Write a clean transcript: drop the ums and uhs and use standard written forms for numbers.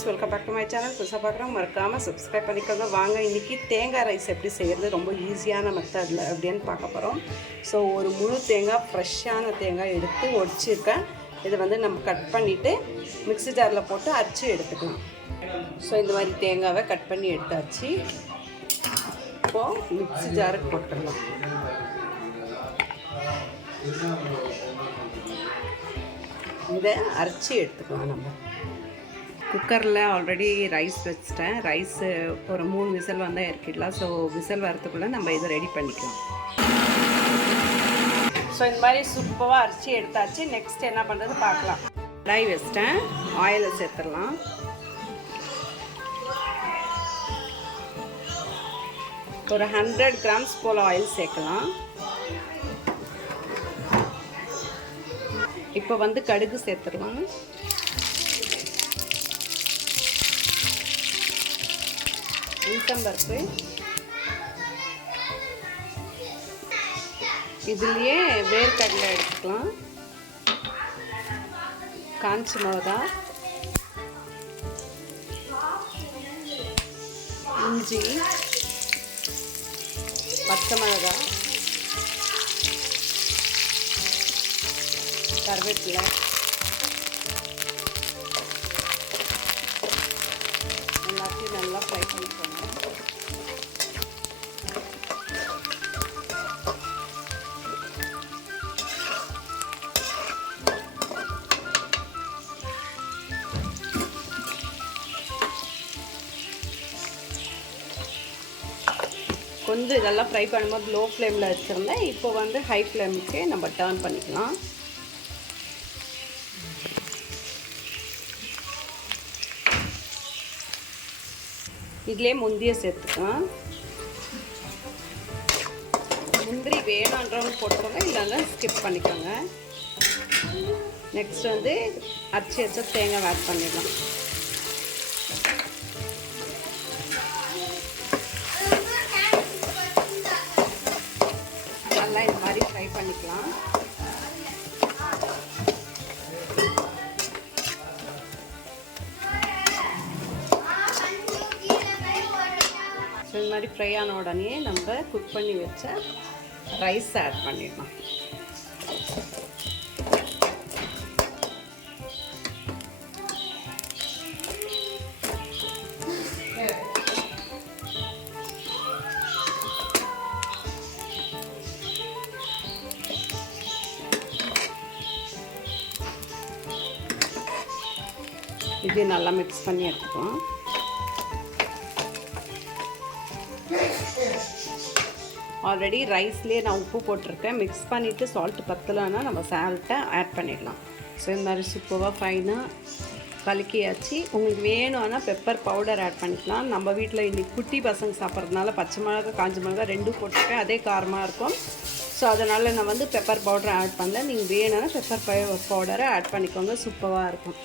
Friends, welcome back to my channel. புதுசாக பார்க்குறோம், மறக்காமல் சப்ஸ்கிரைப் பண்ணிக்கோங்க. வாங்க இன்றைக்கி தேங்காய் ரைஸ் எப்படி செய்கிறது ரொம்ப ஈஸியான மெத்தடில் அப்படின்னு பார்க்க போகிறோம். ஸோ ஒரு முழு தேங்காய், ஃப்ரெஷ்ஷான தேங்காய் எடுத்து ஒடிச்சிருக்கேன். இதை வந்து நம்ம கட் பண்ணிவிட்டு மிக்ஸி ஜாரில் போட்டு அரைச்சி எடுத்துக்கலாம். ஸோ இந்த மாதிரி தேங்காவை கட் பண்ணி எடுத்தாச்சு. இப்போது மிக்ஸி ஜாருக்கு போட்டுடலாம். இதை அரைச்சி எடுத்துக்கலாம். நம்ம குக்கரில் ஆல்ரெடி ரைஸ் வச்சிட்டேன். ரைஸு ஒரு 3 விசில் வந்தால் இறக்கிடலாம். ஸோ விசில் வரத்துக்குள்ளே நம்ம இதை ரெடி பண்ணிக்கலாம். ஸோ இந்த மாதிரி சூப்பராக அரைச்சி எடுத்தாச்சு. நெக்ஸ்ட் என்ன பண்ணுறது பார்க்கலாம். கடாய் வச்சிட்டேன், ஆயிலை சேர்த்துடலாம். ஒரு 100 கிராம்ஸ் போல் ஆயில் சேர்க்கலாம். இப்போ வந்து கடுகு சேர்த்துடலாம். உளுத்தம்பருப்பு, இதுலேயே வேர்க்கடலை எடுத்துக்கலாம். காஞ்ச மிளகா, இஞ்சி, பச்சை மிளகா, கருவேப்பிலை, எல்லாத்தையும் நல்லா ஃப்ரை பண்ணிக்கோங்க. கொஞ்சம் இதெல்லாம் ஃப்ரை பண்ணும்போது லோ ஃப்ளேமில் வச்சுருந்தேன். இப்போ வந்து ஹை ஃப்ளேமுக்கே நம்ம டர்ன் பண்ணிக்கலாம். இதிலே முந்தியை சேர்த்துக்கலாம். முந்திரி வேணுன்றவங்க போட்டுக்கோங்க, இல்லைன்னா ஸ்கிப் பண்ணிக்கோங்க. நெக்ஸ்ட் வந்து அரைச்சி வச்ச தேங்காய் ஆட் பண்ணிடலாம். நல்லா இது மாதிரி ஃப்ரை பண்ணிக்கலாம். ஸோ இந்த மாதிரி ஃப்ரை ஆன உடனே நம்ம குக் பண்ணி வச்ச ரைஸ் ஆட் பண்ணிடலாம். இது நல்லா மிக்ஸ் பண்ணி எடுத்துக்கலாம். ஆல்ரெடி ரைஸ்லேயே நான் உப்பு போட்டிருக்கேன். மிக்ஸ் பண்ணிவிட்டு சால்ட்டு பத்தலைன்னா நம்ம சால்ட்டை ஆட் பண்ணிடலாம். ஸோ இந்த மாதிரி சூப்பராக ஃபைனாக கலக்கியாச்சு. உங்களுக்கு வேணும்னா பெப்பர் பவுடர் ஆட் பண்ணிக்கலாம். நம்ம வீட்டில் இன்றைக்கி குட்டி பசங்க சாப்பிட்றதுனால பச்சை மிளகா, காஞ்ச மிளகா 2 போட்டிருக்கேன். அதே காரமாக இருக்கும். ஸோ அதனால் நான் வந்து பெப்பர் பவுடரை ஆட் பண்ணல. நீங்கள் வேணும்னா பெப்பர் பவுடரை ஆட் பண்ணிக்கோங்க, சூப்பராக இருக்கும்.